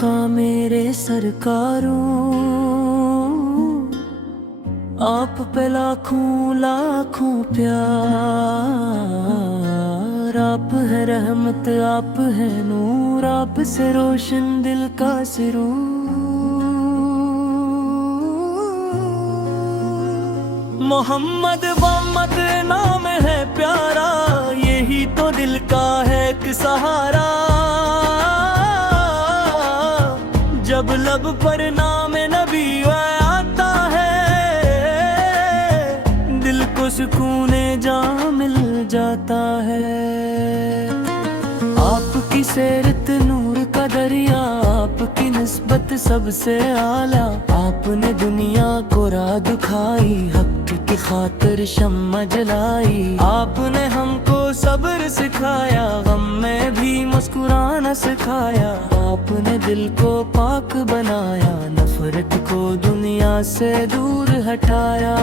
आका मेरे सरकारों, आप पे लाखों लाखों प्यार। आप है रहमत, आप है नूर, आप से रोशन दिल का सिरूर। मोहम्मद मोहम्मद नाम है प्यारा, यही तो दिल का है एक सहारा। जब लब पर नाम नबी आता है, दिल को सुकून जहाँ मिल जाता है। आपकी सीरत नूर का दरिया, आपकी निस्बत सबसे आला। आपने दुनिया को राह दिखाई, हक की खातिर शम्मा जलाई। आपने हमको सब्र सिखाया, गम में भी मुस्कुराना सिखाया। आपने दिल को पाक बनाया, नफरत को दुनिया से दूर हटाया।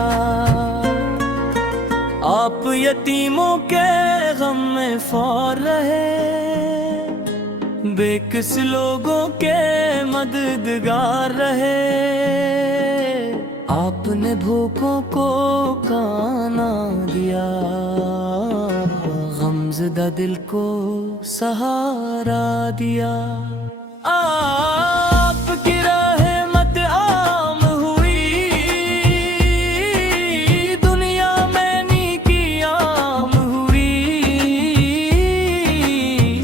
आप यतीमों के गम में फौर रहे, बेकस लोगों के मददगार रहे। आपने भूखों को खाना दिया, गमज़दा दिल को सहारा दिया। आपकी रहमत आम हुई, दुनिया में नेकी आम हुई।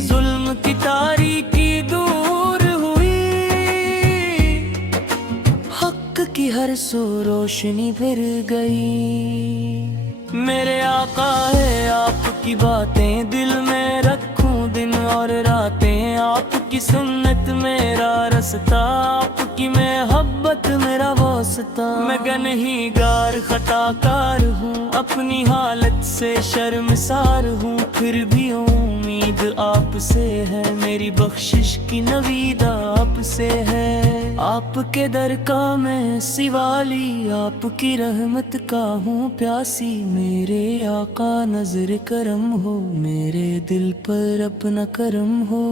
जुल्म की तारीकी दूर हुई, हक की हर सू रोशनी फिर गई। मेरे आका है आपकी बातें दिल में रखूं दिन और रातें। आपकी सुन्नत मेरा रास्ता, आपकी मोहब्बत मेरा वास्ता। मैं गनहीगार खताकार हूँ, अपनी हालत से शर्मसार हूँ। फिर भी उम्मीद आपसे है, मेरी बख्शिश की नवीद आपसे है। आपके दर का मैं सिवाली, आपकी रहमत का हूँ प्यासी। मेरे आका नजर करम हो, मेरे दिल पर अपना करम हो।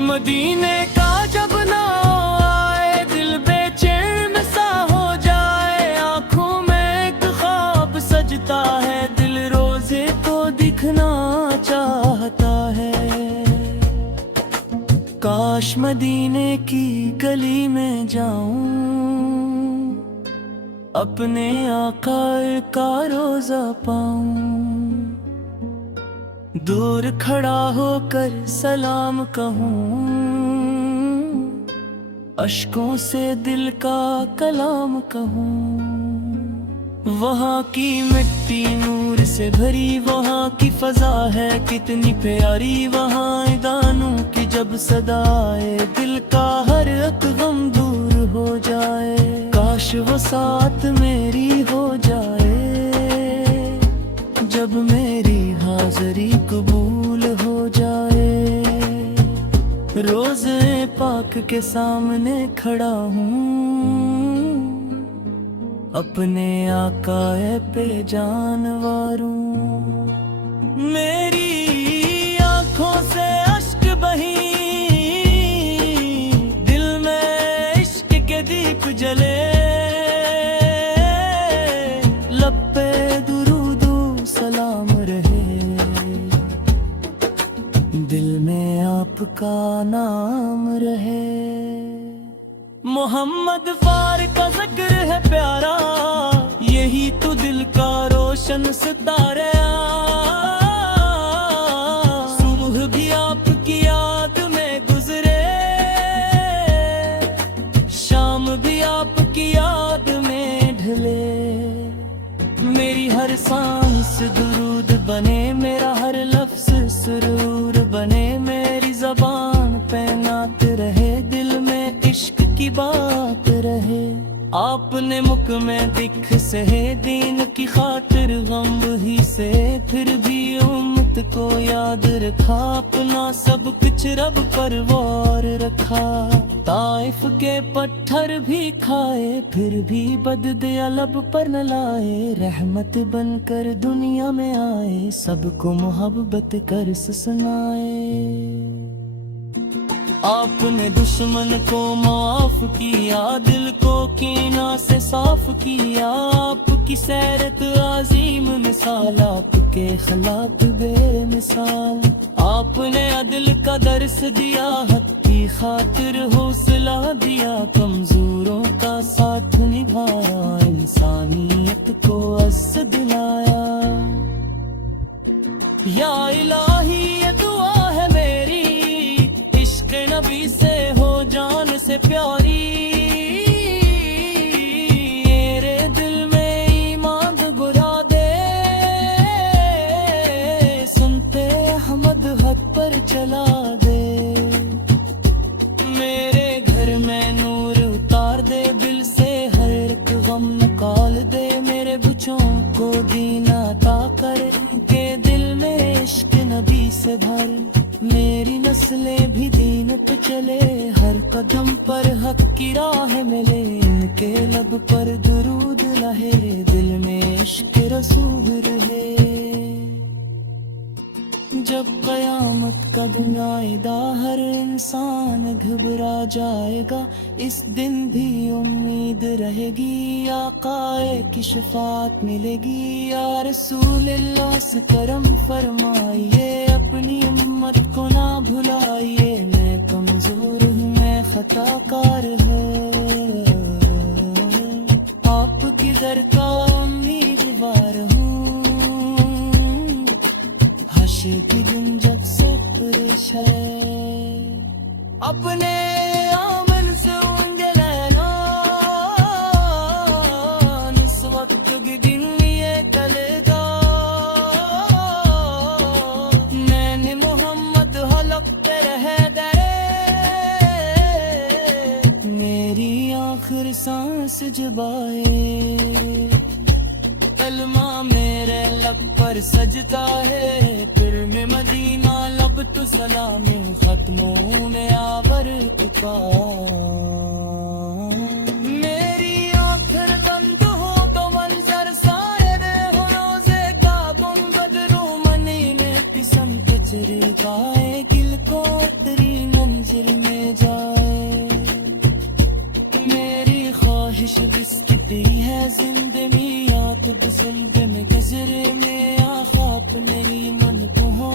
मदीने का जब नाम आए, दिल बेचैन सा हो जाए। आँखों में एक ख्वाब सजता है, दिल रोजे को दिखना चाहता है। काश मदीने की गली में जाऊं, अपने आका का रोजा पाऊं। दूर खड़ा होकर सलाम कहूं, अश्कों से दिल का कलाम कहूं। वहाँ की मिट्टी नूर से भरी, वहाँ की फजा है कितनी प्यारी। वहाँ दानों की जब सदा आए, दिल का हर एक गम दूर हो जाए। काश वो साथ मेरी हो जाए, जब मेरी हाज़री कबूल हो जाए। रोज़े पाक के सामने खड़ा हूँ, अपने आका पे जानवारूं। मेरी आँखों से अश्क बही, दिल में इश्क के दीप जले। लब पे दुरूदो सलाम रहे, दिल में आपका नाम रहे। मोहम्मद फार का जिक्र है प्यारा, यही तो दिल का रोशन सितारा। सुबह भी आपकी याद में गुजरे, शाम भी आपकी याद में ढले। मेरी हर सांस दुरूद बने, मेरा हर लफ्ज सुरूर बने। मेरी ज़बान पे नात रहे, दिल में इश्क की बात रहे। आपने मुख में दिख सहे, दीन की खातिर गम ही से। फिर भी उम्मत को याद रखा, अपना सब कुछ रब पर वार रखा। ताइफ के पत्थर भी खाए, फिर भी बददिया लब पर न लाए। रहमत बनकर दुनिया में आए, सबको मोहब्बत कर सुनाए। آپ نے دشمن کو معاف کیا، دل کو کینہ سے صاف کیا، آپ کی سیرت عظیم مثال، آپ کے اخلاق بے مثال، آپ نے عدل کا درس دیا، حق کی خاطر حوصلہ دیا، کمزوروں کا ساتھ نبھایا، انسانیت کو عز دلایا۔ یا الہی یہ دعا ہے میری، عشق نبی سے ہو جان سے پیاری، میرے دل میں ایمان گرا دے، سنتے احمد حق پر چلا دے، میرے گھر میں نور اتار دے، دل سے ہر ایک غم نکال دے، میرے بچوں کو دین عطا کر، ان کے دل میں عشق نبی سے بھر، میری نسلیں بھی دین پہ چلے، ہر قدم پر حق کی راہ ملے، ان کے لب پر درود لہے، دل میں عشق رسول رہے۔ جب قیامت کا دن آئے گا، ہر انسان گھبرا جائے گا، اس دن بھی امید رہے گی، آقا کی شفاعت ملے گی، یا رسول اللہ سے کرم فرمائیے، اپنی امت کو نہ بھلائیے، میں کمزور ہوں، میں خطا کار ہوں، آپ کی در کا امیدوار ہوں، حشر کی گنجت سب پریش ہے، اپنے آمن سے اونجے لینا، اس وقت کی دن یہ چلے گا، میں محمد حلق پہ رہ گئے، میری آخر سانس جب آئے، کلمہ میرے لب پر سجتا ہے، پھر میں مدینہ لب تو سلام ختموں میں آور کا، میری آخر بند ہو تو منظر سائے ہو، روزے کا گنبد رومنی میں قسمت چرکائے، گل کو تری منزل میں جائے، میری خواہش بسکتی ہے زندگی، تو بسلگ میں گزرے میں آخا اپنے من کو ہو